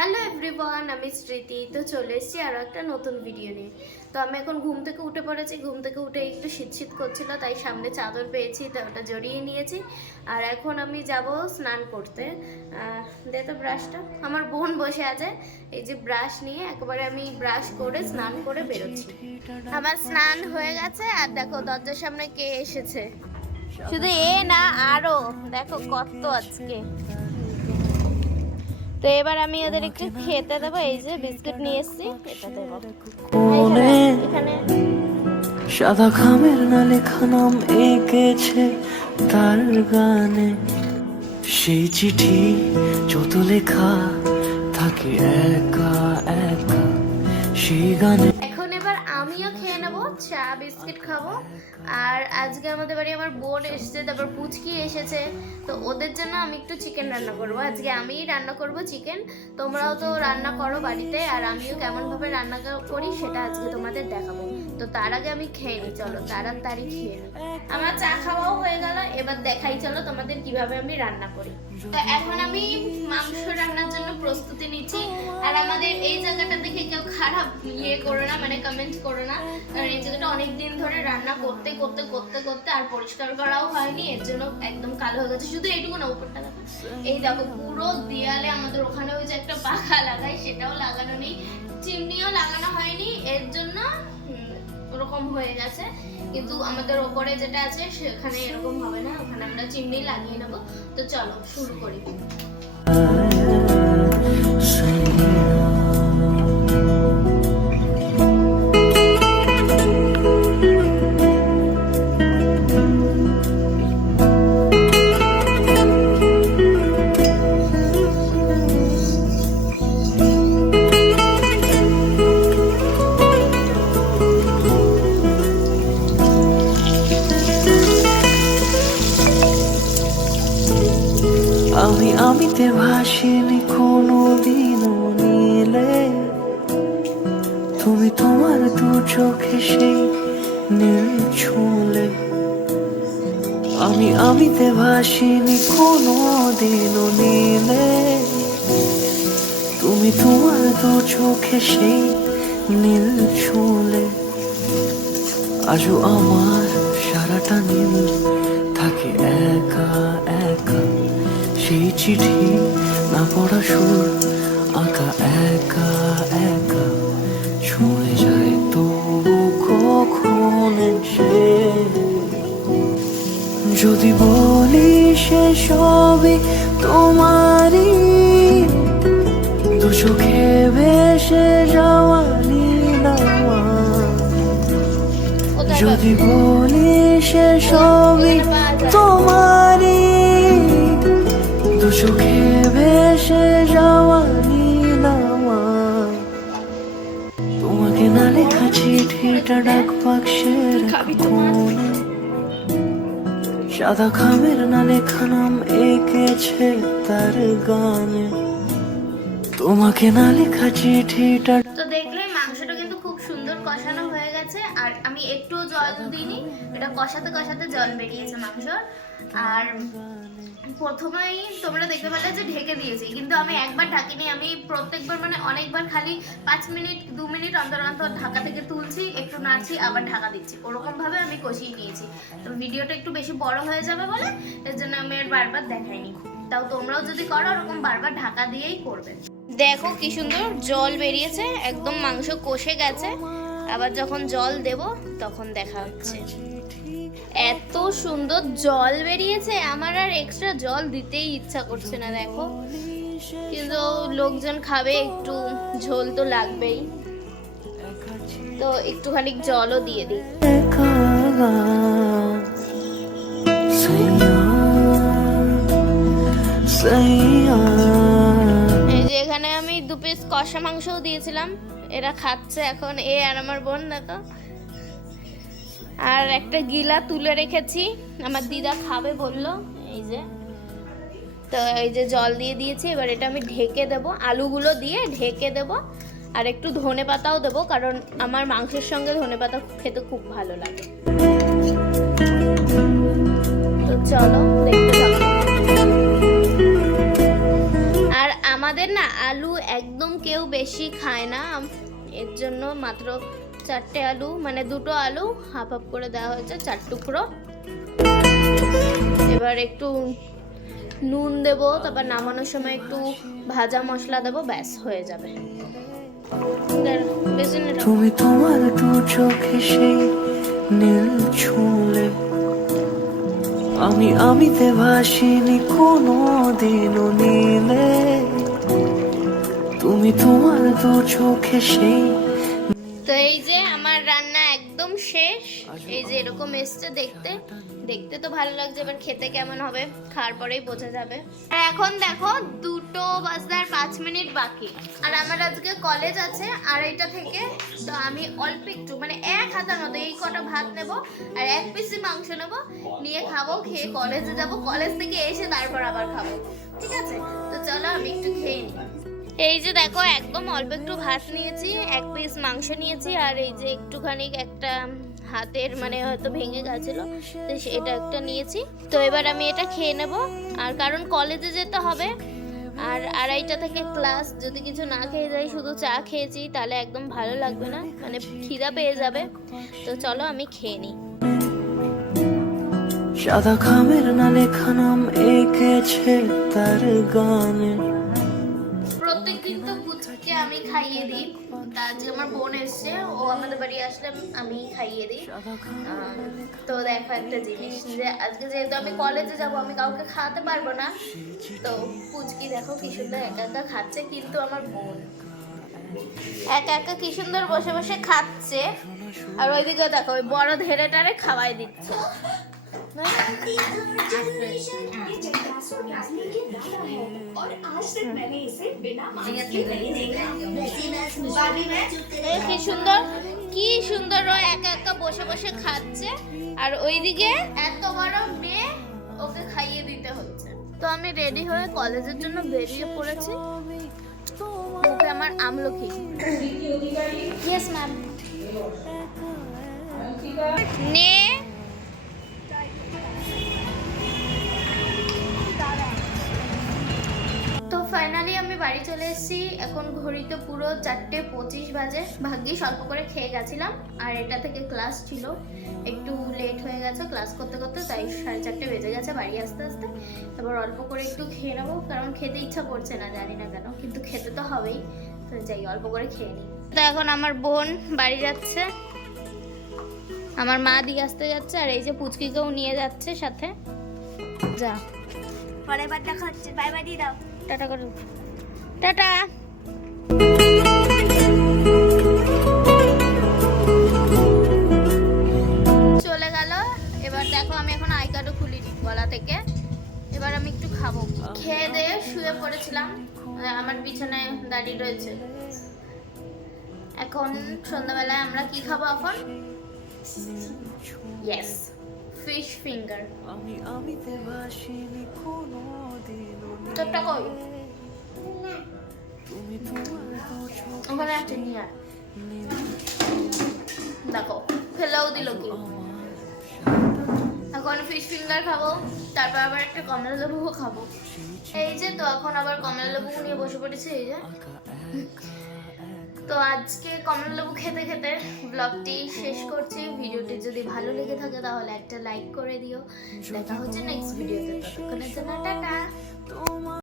Hello everyone, আমি স্মৃতি। তো চলে এসেছি আরও একটা নতুন ভিডিও নিয়ে। তো আমি এখন ঘুম থেকে উঠে পড়েছি। ঘুম থেকে উঠে একটু শীত করছিল, তাই সামনে চাদর পেয়েছি, তো ওটা জড়িয়ে নিয়েছি। আর এখন আমি যাব স্নান করতে। দে তো ব্রাশটা। আমার বোন বসে আছে, এই যে ব্রাশ নিয়ে একবারে আমি ব্রাশ করে স্নান করে বেরোচ্ছি। আমার স্নান হয়ে গেছে, আর দেখো দরজার সামনে কে এসেছে। শুধু এ না, আরও দেখো কত আজকে। তো এবার আমি ওদের একটু খেতে দেবো। এই যে বিস্কুট নিয়ে এসেছি, এটা দেবো। এখানে সাদা খামের না লেখা নাম এঁকেছে তার গানে, সেই চিঠি যত লেখা থাকে একা একা সেই গানে। এখন এবার আমিও খেয়ে নেবো, চা বিস্কিট খাবো। আর আজকে আমাদের বাড়ি আমার বোন এসেছে, তারপর পুচকি এসেছে, তো ওদের জন্য আমি একটু চিকেন রান্না করবো। আজকে আমিই রান্না করব চিকেন। তোমরাও তো রান্না করো বাড়িতে, আর আমিও কেমনভাবে রান্না করি সেটা আজকে তোমাদের দেখাবো। তো তার আগে আমি খেয়ে নিই, চলো তাড়াতাড়ি খেয়ে নিই। আমার চা খাওয়াও হয়ে গেল, এবার দেখাই চলো তোমাদের কিভাবে আমি রান্না করি। তো এখন আমি মাংস রান্নার জন্য প্রস্তুতি নিচ্ছি। আর আমাদের এই জায়গাটা দেখে কেউ খারাপ করো না, মানে কমেন্ট করো না, কারণ এই জায়গাটা অনেক দিন ধরে রান্না করতে করতে করতে করতে আর পরিষ্কার করাও হয়নি, এর জন্য একদম কালো হয়ে গেছে। শুধু এইটুকু না, উপরটা দেখো, এই দেখো পুরো দেয়ালে আমাদের ওখানে ওই যে একটা পাখা লাগাই, সেটাও লাগানো নেই, চিমনিও লাগানো হয়নি, এর জন্য ওরকম হয়ে গেছে। কিন্তু আমাদের ওপরে যেটা আছে সেখানে এরকম হবে না, ওখানে আমরা চিমনি লাগিয়ে নেবো। তো চলো শুরু করি। আমিতে ভাসিনি কোনো দিনও নীলে, তুমি তোমার দু চোখে সেই নীল ছুঁলে। আমিতে ভাসিনি কোনো দিনও নীলে, তুমি তোমার দু চোখে সেই নীল ছুঁলে। আজও আমার সারাটা নীল থাকে একা একা, সেই চিঠি না পড়া সুর আঁকা একা একা ছুঁয়ে যায় তবু কখন সে। যদি বলি সে সবই তোমারই, দু চোখে ভেসে যাওয়া নীলামা। যদি বলি সে সবই তোমারই, দু চোখে ভেসে যাওয়া নীলামা। তোমাকে না লেখা চিঠিটা ডাক বাক্সের কোণে, সাদা খামের না লেখা নাম এঁকেছে তার গানে, তোমাকে না লেখা চিঠিটা। তো দেখলে মাংসটা কিন্তু খুব সুন্দর কষানো হয়ে গেছে, আর আমি একটু জল দিইনি, এটা কষাতে কষাতে জল বেরিয়েছে মাংসর। আর প্রথমেই তোমরা দেখতে পেলে যে ঢেকে দিয়েছি, কিন্তু আমি একবার ঢাকিনি, আমি প্রত্যেকবার মানে অনেকবার খালি 5 মিনিট 2 মিনিট অন্তর অন্তর ঢাকা থেকে তুলছি, একটু নাড়ছি, আবার ঢাকা দিচ্ছি, ওরকম ভাবে আমি কষিয়ে নিয়েছি। তো ভিডিওটা একটু বেশি বড় হয়ে যাবে বলে এর জন্য আমি আর বারবার দেখাইনি। তাও তোমরাও যদি করো ওরকম বারবার ঢাকা দিয়েই করবে। দেখো কি সুন্দর জল বেরিয়েছে, একদম মাংস কষে গেছে। আবার যখন জল দেব তখন দেখা হচ্ছে। এত সুন্দর জল বেরিয়েছে, আমার আর এক্সট্রা জল দিতেই ইচ্ছা করছে না, দেখো। কিন্তু লোকজন খাবে, একটু ঝোল তো লাগবেই, তো একটুখানি জলও দিয়ে দিই। এই যে এখানে আমি 2 পিস কষা মাংসও দিয়েছিলাম, এরা খাচ্ছে এখন, এ আর আমার বোন। দেখো, আর একটা গিলা তুলে রেখেছি, আমার দিদা খাবে বললো। এই যে, তো এই যে জল দিয়ে দিয়েছি, এবার এটা আমি ঢেকে দেব, আলুগুলো দিয়ে ঢেকে দেব। আর একটু ধনেপাতাও দেবো, কারণ আমার মাংসের সঙ্গে ধনেপাতা খেতে খুব ভালো লাগে। তো চলো দেখতে থাকো। আর আমার আমাদের না আলু একদম কেউ বেশি খায় না, এর জন্য মাত্র 4টে আলু, মানে 2টো আলু হাফ হাফ করে দেওয়া হয়েছে, 4 টুকরো। এবার একটু নুন দেব, তারপর নামানোর সময় একটু ভাজা মশলা দেবো, ব্যাস হয়ে যাবে। তুমি তোমার দু চোখে সেই নীল ছুঁলে, আমিতে ভাসিনি কোনো দিনও নীলে। তুমি তোমার দু চোখে সেই। তো এই যে আমার রান্না একদম শেষ, এই যে এরকম এসছে দেখতে, দেখতে তো ভালো লাগছে, এবার খেতে কেমন হবে খাওয়ার পরেই বোঝা যাবে। আর এখন দেখো 2টো বাজতে 5 মিনিট বাকি, আর আমার আজকে কলেজ আছে 2:30 থেকে। তো আমি অল্প একটু, মানে 1 হাতার মতো এই কটা ভাত নেব আর 1 পিসি মাংস নেব, নিয়ে খাবো, খেয়ে কলেজে যাব, কলেজ থেকে এসে তারপর আবার খাবো, ঠিক আছে? তো চলো আমি একটু খেয়ে নিই। এই যে দেখো একদম অল্প একটু ভাত নিয়েছি, 1 পিস মাংস নিয়েছি, আর এই যে একটুখানি একটা হাতের মানে হয়তো ভেঙে গেছিলো, তো এটা একটা নিয়েছি। তো এবার আমি এটা খেয়ে নেব, আর কারণ কলেজে যেতে হবে, আর 2:30 থেকে ক্লাস, যদি কিছু না খেয়ে যাই, শুধু চা খেয়েছি, তাহলে একদম ভালো লাগবে না, মানে খিদা পেয়ে যাবে। তো চলো আমি খেয়ে নিই। সাদা খামের না লেখা নাম এঁকেছে তার গানে। প্রত্যেকদিন তো পুচকে আমি খাইয়ে দিই, তা আজকে আমার বোন এসছে, ও আমাদের বাড়ি আসলে আমি খাইয়ে দিই। তো দেখো একটা জিনিস, যে আজকে যেহেতু আমি কলেজে যাব, আমি কাউকে খাওয়াতে পারবো না, তো পুচকি দেখো কি সুন্দর একা একা খাচ্ছে, কিন্তু আমার বোন একা একা কি সুন্দর বসে বসে খাচ্ছে, আর ওইদিকে দেখো ওই বড় ধেড়েটারে খাওয়াই দিচ্ছে। কি সুন্দর, কি সুন্দর ও একা একা বসে বসে খাচ্ছে, আর ওইদিকে এত বড় মেয়ে, ওকে খাইয়ে দিতে হচ্ছে। তো আমি রেডি হয়ে কলেজের জন্য বেরিয়ে পড়েছি। মুখে আমার আমলকি। Yes ma'am. নে তো ফাইনালি আমি বাড়ি চলে এসেছি, এখন ঘড়িতে পুরো 4:25 বাজে। ভাগ্যিস অল্প করে খেয়ে গেছিলাম, আর এটা থেকে ক্লাস ছিল, একটু লেট হয়ে গেছে ক্লাস করতে করতে, তাই 4:30 বেজে গেছে বাড়ি আসতে আসতে। এবার অল্প করে একটু খেয়ে নেবো, কারণ খেতে ইচ্ছা করছে না, জানি না কেন, কিন্তু খেতে তো হবেই, তো যাই অল্প করে খেয়ে নিই। তো এখন আমার বোন বাড়ি যাচ্ছে, আমার মা দিয়ে আসতে যাচ্ছে, আর এই যে পুচকিকেও নিয়ে যাচ্ছে সাথে। যা পরে বার দেখা হচ্ছে, বাই বাই দিয়ে দাও। টাটা করো, টাটা। চলে গেল। এবার দেখো আমি এখন আই কার্ডও খুলিনি গলা থেকে, এবার আমি একটু খাবো। খেয়ে দিয়ে শুয়ে পড়েছিলাম, আমার বিছানায় দাঁড়িয়ে রয়েছে। এখন সন্ধ্যাবেলায় আমরা কি খাবো এখন? Yes, fish finger. আমিতে ভাসিনি কোনো দিনও তোরটা কই? তুমি তোমার দু চোখে ওখানে আছে, নিয়ে আয়। দেখো ফেলেও দিল কি। এখন ফিশ ফিঙ্গার খাবো, তারপর আবার একটা কমলা লেবুও খাবো। এই যে তো এখন আবার কমলা লেবু নিয়ে বসে পড়েছে, এই যে। তো আজকে কমলা লেবু খেতে খেতে ব্লগটি শেষ করছি। ভিডিওটি যদি ভালো লেগে থাকে তাহলে একটা লাইক করে দিও। দেখা হচ্ছে নেক্সট ভিডিওতে, ততক্ষণের জন্য টাটা।